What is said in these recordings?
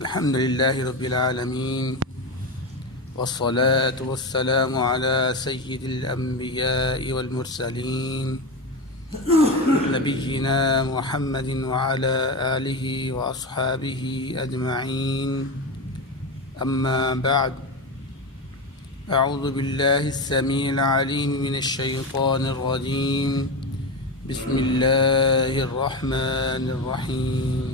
الحمد لله رب العالمين والصلاة والسلام على سيد الأنبياء والمرسلين نبينا محمد وعلى آله وأصحابه أجمعين. أما بعد، أعوذ بالله السميع العليم من الشيطان الرجيم. بسم الله الرحمن الرحيم.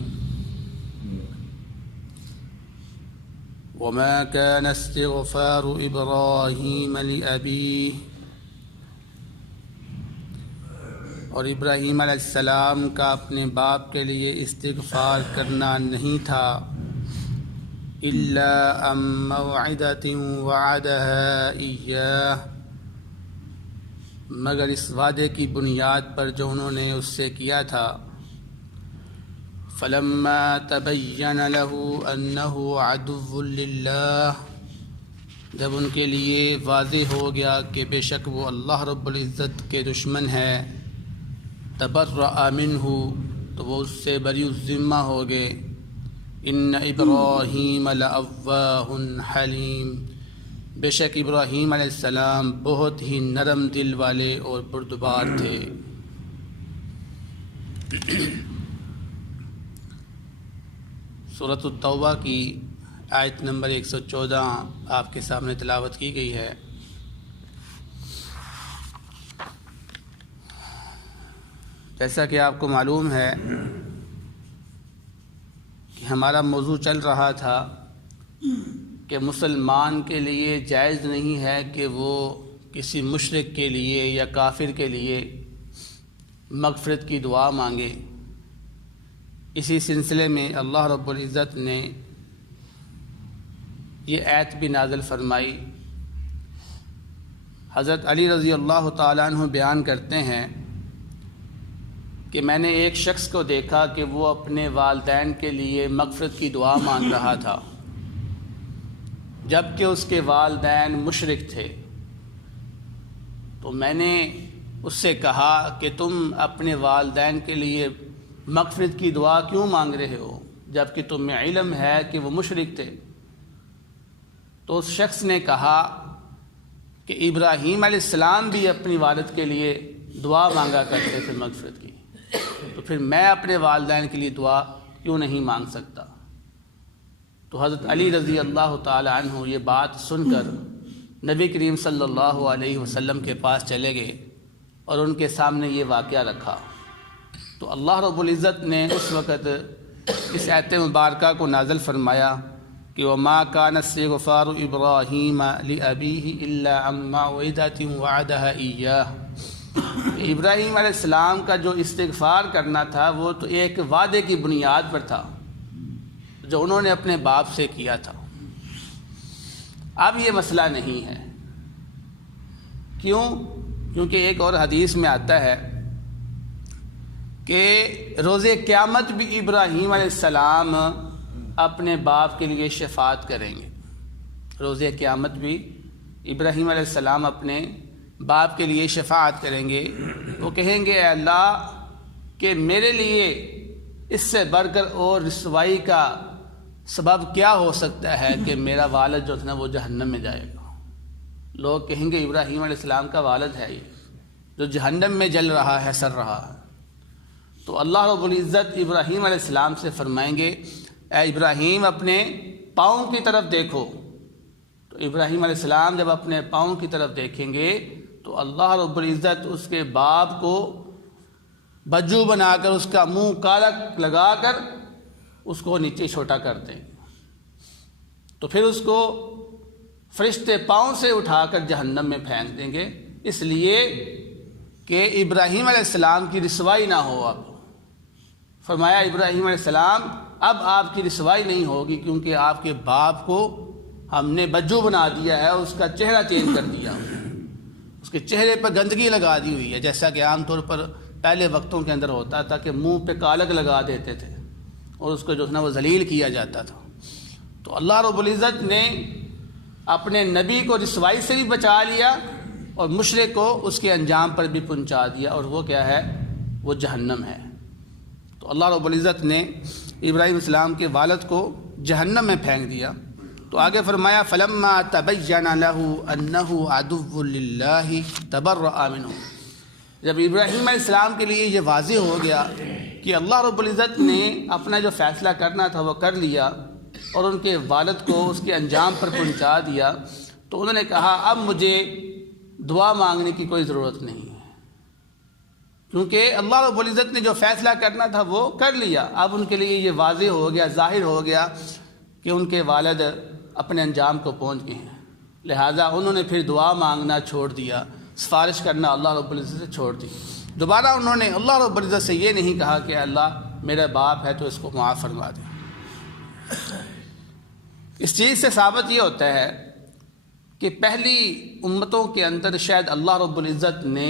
وما كان استغفار إبراهيم لأبيه، اور ابراہیم علیہ السلام کا اپنے باپ کے لیے استغفار کرنا نہیں تھا، إلا عن موعدة وعدها إياه، مگر اس وعدے کی بنیاد پر جو انہوں نے اس سے کیا تھا. فلما تبین له انه عدو للہ، جب ان کے لیے واضح ہو گیا کہ بے شک وہ اللہ رب العزت کے دشمن ہے. تبرأ منہ، تو وہ اس سے بری الذمہ ہو گئے. ان ابراہیم لأواہ حلیم، بے شک ابراہیم علیہ السلام بہت ہی نرم دل والے اور بردبار تھے. سورۃ التوبہ کی آیت نمبر 114 آپ کے سامنے تلاوت کی گئی ہے. جیسا کہ آپ کو معلوم ہے کہ ہمارا موضوع چل رہا تھا کہ مسلمان کے لیے جائز نہیں ہے کہ وہ کسی مشرک کے لیے یا کافر کے لیے مغفرت کی دعا مانگے. اسی سلسلے میں اللہ رب العزت نے یہ آیت بھی نازل فرمائی. حضرت علی رضی اللہ تعالیٰ عنہ بیان کرتے ہیں کہ میں نے ایک شخص کو دیکھا کہ وہ اپنے والدین کے لیے مغفرت کی دعا مانگ رہا تھا، جب کہ اس کے والدین مشرک تھے. تو میں نے اس سے کہا کہ تم اپنے والدین کے لیے مغفرت کی دعا کیوں مانگ رہے ہو جب کہ تمہیں علم ہے کہ وہ مشرک تھے؟ تو اس شخص نے کہا کہ ابراہیم علیہ السلام بھی اپنی والد کے لیے دعا مانگا کرتے تھے مغفرت کی، تو پھر میں اپنے والدین کے لیے دعا کیوں نہیں مانگ سکتا؟ تو حضرت علی رضی اللہ تعالی عنہ یہ بات سن کر نبی کریم صلی اللہ علیہ وسلم کے پاس چلے گئے اور ان کے سامنے یہ واقعہ رکھا. تو اللہ رب العزت نے اس وقت اس آیت مبارکہ کو نازل فرمایا کہ وما كان استغفار ابراہیم لأبیہ الا عن موعدة وعدها إياه، ابراہیم علیہ السلام کا جو استغفار کرنا تھا وہ تو ایک وعدے کی بنیاد پر تھا جو انہوں نے اپنے باپ سے کیا تھا. اب یہ مسئلہ نہیں ہے. کیوں؟ کیونکہ ایک اور حدیث میں آتا ہے کہ روز قیامت بھی ابراہیم علیہ السلام اپنے باپ کے لیے شفاعت کریں گے. روز قیامت بھی ابراہیم علیہ السلام اپنے باپ کے لیے شفاعت کریں گے. وہ کہیں گے اے اللہ کہ میرے لیے اس سے بڑھ کر اور رسوائی کا سبب کیا ہو سکتا ہے کہ میرا والد جو تھا نا وہ جہنم میں جائے گا. لوگ کہیں گے ابراہیم علیہ السلام کا والد ہے یہ جو جہنم میں جل رہا ہے، سڑ رہا ہے. تو اللہ رب العزت ابراہیم علیہ السلام سے فرمائیں گے اے ابراہیم اپنے پاؤں کی طرف دیکھو. تو ابراہیم علیہ السلام جب اپنے پاؤں کی طرف دیکھیں گے تو اللہ رب العزت اس کے باپ کو بجو بنا کر اس کا منہ کالا لگا کر اس کو نیچے چھوٹا کر دیں. تو پھر اس کو فرشتے پاؤں سے اٹھا کر جہنم میں پھینک دیں گے، اس لیے کہ ابراہیم علیہ السلام کی رسوائی نہ ہو. اب فرمایا ابراہیم علیہ السلام اب آپ کی رسوائی نہیں ہوگی کیونکہ آپ کے باپ کو ہم نے بجو بنا دیا ہے، اس کا چہرہ چینج کر دیا، اس کے چہرے پر گندگی لگا دی ہوئی ہے، جیسا کہ عام طور پر پہلے وقتوں کے اندر ہوتا تھا کہ منہ پہ کالک لگا دیتے تھے اور اس کو جو ہے نا وہ ذلیل کیا جاتا تھا. تو اللہ رب العزت نے اپنے نبی کو رسوائی سے بھی بچا لیا اور مشرک کو اس کے انجام پر بھی پہنچا دیا، اور وہ کیا ہے؟ وہ جہنم ہے. تو اللہ رب العزت نے ابراہیم السلام کے والد کو جہنم میں پھینک دیا۔ تو آگے فرمایا فلما تبین لہ انہ عدو للہ تبرأ منہ، جب ابراہیم علیہ السلام کے لیے یہ واضح ہو گیا کہ اللہ رب العزت نے اپنا جو فیصلہ کرنا تھا وہ کر لیا اور ان کے والد کو اس کے انجام پر پہنچا دیا، تو انہوں نے کہا اب مجھے دعا مانگنے کی کوئی ضرورت نہیں ہے، کیونکہ اللہ رب العزت نے جو فیصلہ کرنا تھا وہ کر لیا۔ اب ان کے لیے یہ واضح ہو گیا، ظاہر ہو گیا کہ ان کے والد اپنے انجام کو پہنچ گئے ہیں، لہٰذا انہوں نے پھر دعا مانگنا چھوڑ دیا، سفارش کرنا اللہ رب العزت سے چھوڑ دی۔ دوبارہ انہوں نے اللہ رب العزت سے یہ نہیں کہا کہ اللہ میرا باپ ہے تو اس کو معاف فرما دے۔ اس چیز سے ثابت یہ ہوتا ہے کہ پہلی امتوں کے اندر شاید اللہ رب العزت نے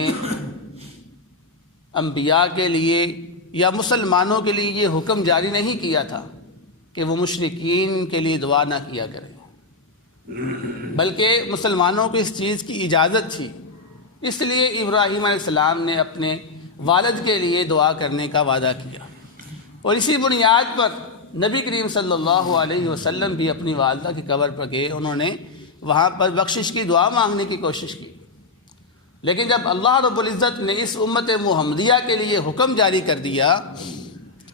انبیاء کے لیے یا مسلمانوں کے لیے یہ حکم جاری نہیں کیا تھا کہ وہ مشرکین کے لیے دعا نہ کیا کریں، بلکہ مسلمانوں کو اس چیز کی اجازت تھی۔ اس لیے ابراہیم علیہ السلام نے اپنے والد کے لیے دعا کرنے کا وعدہ کیا، اور اسی بنیاد پر نبی کریم صلی اللہ علیہ وسلم بھی اپنی والدہ کی قبر پر گئے، انہوں نے وہاں پر بخشش کی دعا مانگنے کی کوشش کی۔ لیکن جب اللہ رب العزت نے اس امت محمدیہ کے لیے حکم جاری کر دیا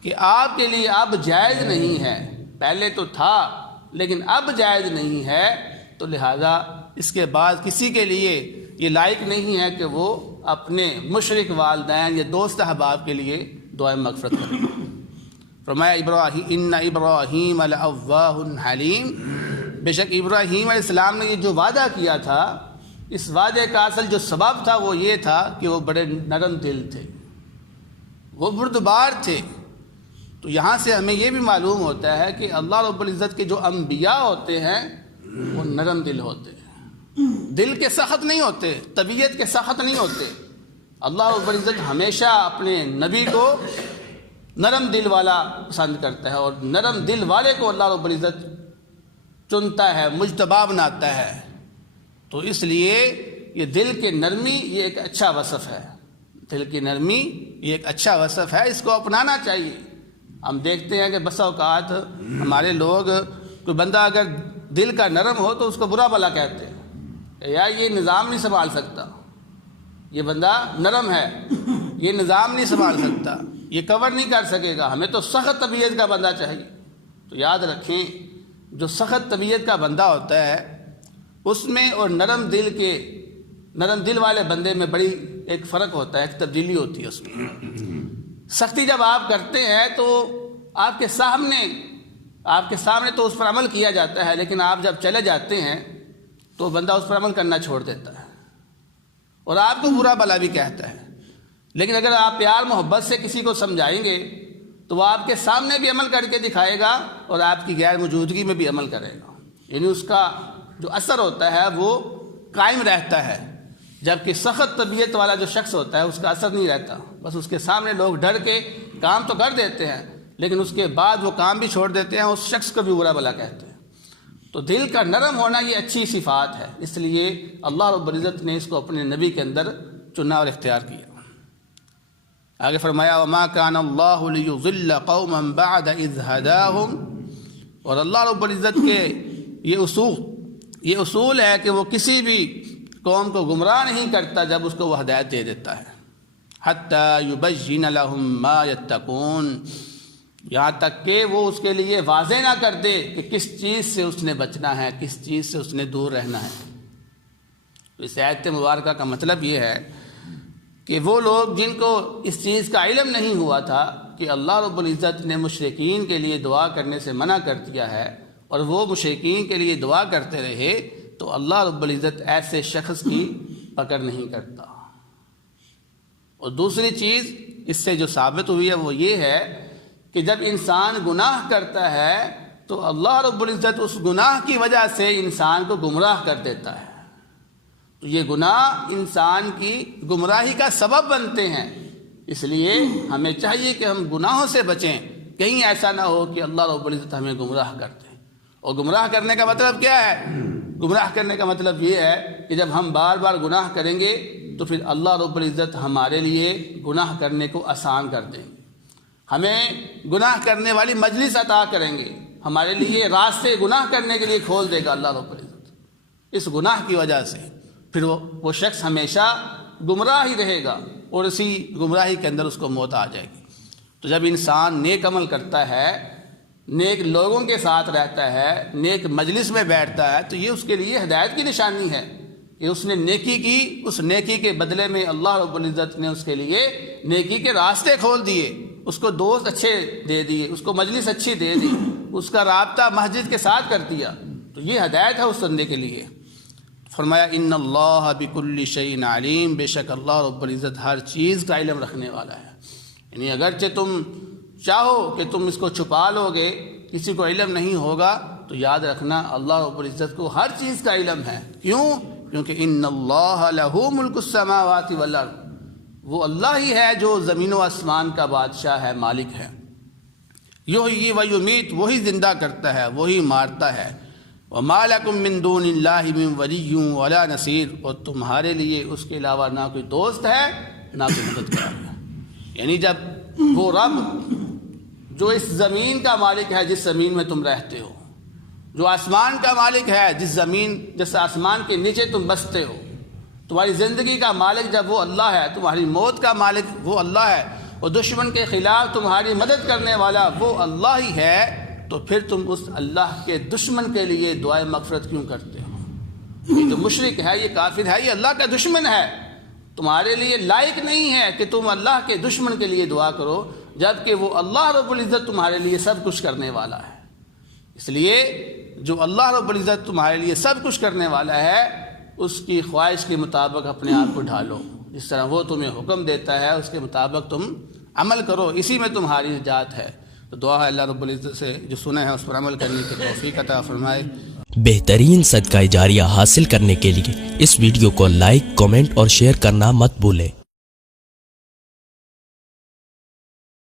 کہ آپ کے لیے اب جائز نہیں ہے، پہلے تو تھا لیکن اب جائز نہیں ہے، تو لہذا اس کے بعد کسی کے لیے یہ لائق نہیں ہے کہ وہ اپنے مشرک والدین یا دوست احباب کے لیے دعائیں مغفرت کریں۔ فرمایا ان ابراہیم لأواہ حلیم، بے شک ابراہیم علیہ السلام نے یہ جو وعدہ کیا تھا، اس وعدے کا اصل جو سبب تھا وہ یہ تھا کہ وہ بڑے نرم دل تھے، وہ بردبار تھے۔ تو یہاں سے ہمیں یہ بھی معلوم ہوتا ہے کہ اللہ رب العزت کے جو انبیاء ہوتے ہیں وہ نرم دل ہوتے ہیں، دل کے سخت نہیں ہوتے، طبیعت کے سخت نہیں ہوتے۔ اللہ رب العزت ہمیشہ اپنے نبی کو نرم دل والا پسند کرتا ہے، اور نرم دل والے کو اللہ رب العزت چنتا ہے، مجتبی بناتا ہے۔ تو اس لیے یہ دل کی نرمی یہ ایک اچھا وصف ہے، دل کی نرمی یہ ایک اچھا وصف ہے، اس کو اپنانا چاہیے۔ ہم دیکھتے ہیں کہ بسا اوقات ہمارے لوگ، کوئی بندہ اگر دل کا نرم ہو تو اس کو برا بھلا کہتے ہیں کہ یار یہ نظام نہیں سنبھال سکتا، یہ بندہ نرم ہے، یہ نظام نہیں سنبھال سکتا، یہ کور نہیں کر سکے گا، ہمیں تو سخت طبیعت کا بندہ چاہیے۔ تو یاد رکھیں، جو سخت طبیعت کا بندہ ہوتا ہے اس میں اور نرم دل والے بندے میں بڑی ایک فرق ہوتا ہے، ایک تبدیلی ہوتی ہے اس میں۔ سختی جب آپ کرتے ہیں تو آپ کے سامنے تو اس پر عمل کیا جاتا ہے، لیکن آپ جب چلے جاتے ہیں تو بندہ اس پر عمل کرنا چھوڑ دیتا ہے اور آپ کو برا بھلا بھی کہتا ہے۔ لیکن اگر آپ پیار محبت سے کسی کو سمجھائیں گے تو وہ آپ کے سامنے بھی عمل کر کے دکھائے گا اور آپ کی غیر موجودگی میں بھی عمل کرے گا، یعنی اس کا جو اثر ہوتا ہے وہ قائم رہتا ہے۔ جبکہ سخت طبیعت والا جو شخص ہوتا ہے اس کا اثر نہیں رہتا، بس اس کے سامنے لوگ ڈر کے کام تو کر دیتے ہیں لیکن اس کے بعد وہ کام بھی چھوڑ دیتے ہیں، اس شخص کو بھی برا بھلا کہتے ہیں۔ تو دل کا نرم ہونا یہ اچھی صفات ہے، اس لیے اللہ رب العزت نے اس کو اپنے نبی کے اندر چنا اور اختیار کیا۔ آگے فرمایا وما كان اللہ ليضل قوما بعد اذ هداهم، اور اللہ رب العزت کے یہ اصول ہے کہ وہ کسی بھی قوم کو گمراہ نہیں کرتا جب اس کو وہ ہدایت دے دیتا ہے۔ حتی یبین لہم ما یتقون، یہاں تک کہ وہ اس کے لیے واضح نہ کر دے کہ کس چیز سے اس نے بچنا ہے، کس چیز سے اس نے دور رہنا ہے۔ تو اس آیت مبارکہ کا مطلب یہ ہے کہ وہ لوگ جن کو اس چیز کا علم نہیں ہوا تھا کہ اللہ رب العزت نے مشرکین کے لیے دعا کرنے سے منع کر دیا ہے اور وہ مشرکین کے لیے دعا کرتے رہے، تو اللہ رب العزت ایسے شخص کی پکڑ نہیں کرتا۔ اور دوسری چیز اس سے جو ثابت ہوئی ہے وہ یہ ہے کہ جب انسان گناہ کرتا ہے تو اللہ رب العزت اس گناہ کی وجہ سے انسان کو گمراہ کر دیتا ہے۔ تو یہ گناہ انسان کی گمراہی کا سبب بنتے ہیں، اس لیے ہمیں چاہیے کہ ہم گناہوں سے بچیں، کہیں ایسا نہ ہو کہ اللہ رب العزت ہمیں گمراہ کر دے۔ اور گمراہ کرنے کا مطلب کیا ہے؟ گمراہ کرنے کا مطلب یہ ہے کہ جب ہم بار بار گناہ کریں گے تو پھر اللہ رب العزت ہمارے لیے گناہ کرنے کو آسان کر دیں گے، ہمیں گناہ کرنے والی مجلس عطا کریں گے، ہمارے لیے راستے گناہ کرنے کے لیے کھول دے گا اللہ رب العزت۔ اس گناہ کی وجہ سے پھر وہ شخص ہمیشہ گمراہ ہی رہے گا اور اسی گمراہی کے اندر اس کو موت آ جائے گی۔ تو جب انسان نیک عمل کرتا ہے، نیک لوگوں کے ساتھ رہتا ہے، نیک مجلس میں بیٹھتا ہے، تو یہ اس کے لیے ہدایت کی نشانی ہے کہ اس نے نیکی کی، اس نیکی کے بدلے میں اللہ رب العزت نے اس کے لیے نیکی کے راستے کھول دیے، اس کو دوست اچھے دے دیے، اس کو مجلس اچھی دے دی، اس کا رابطہ مسجد کے ساتھ کر دیا۔ تو یہ ہدایت ہے اس بندے کے لیے۔ فرمایا ان اللہ بکل شیء علیم، بے شک اللہ رب العزت ہر چیز کا علم رکھنے والا ہے۔ یعنی اگرچہ تم چاہو کہ تم اس کو چھپا لو گے، کسی کو علم نہیں ہوگا، تو یاد رکھنا اللہ رب العزت کو ہر چیز کا علم ہے۔ کیوں؟ کیونکہ ان اللہ لہ ملک السماوات والارض، وہ اللہ ہی ہے جو زمین و آسمان کا بادشاہ ہے، مالک ہے۔ یحیی و یمیت، وہی زندہ کرتا ہے، وہی مارتا ہے۔ وما لکم من دون اللہ من ولی ولا نصیر، اور تمہارے لیے اس کے علاوہ نہ کوئی دوست ہے نہ کوئی مددگار ہے۔ یعنی جب وہ رب جو اس زمین کا مالک ہے جس زمین میں تم رہتے ہو، جو آسمان کا مالک ہے جس آسمان کے نیچے تم بستے ہو، تمہاری زندگی کا مالک جب وہ اللہ ہے، تمہاری موت کا مالک وہ اللہ ہے، اور دشمن کے خلاف تمہاری مدد کرنے والا وہ اللہ ہی ہے، تو پھر تم اس اللہ کے دشمن کے لیے دعائے مغفرت کیوں کرتے ہو؟ یہ جو مشرک ہے، یہ کافر ہے، یہ اللہ کا دشمن ہے، تمہارے لیے لائق نہیں ہے کہ تم اللہ کے دشمن کے لیے دعا کرو، جبکہ وہ اللہ رب العزت تمہارے لیے سب کچھ کرنے والا ہے۔ اس لیے جو اللہ رب العزت تمہارے لیے سب کچھ کرنے والا ہے، اس کی خواہش کے مطابق اپنے آپ کو ڈھالو، جس طرح وہ تمہیں حکم دیتا ہے اس کے مطابق تم عمل کرو، اسی میں تمہاری نجات ہے۔ تو دعا ہے اللہ رب العزت سے جو سنا ہے اس پر عمل کرنے کی توفیق عطا فرمائے۔ بہترین صدقہ جاریہ حاصل کرنے کے لیے اس ویڈیو کو لائک، کمنٹ اور شیئر کرنا مت بھولیں۔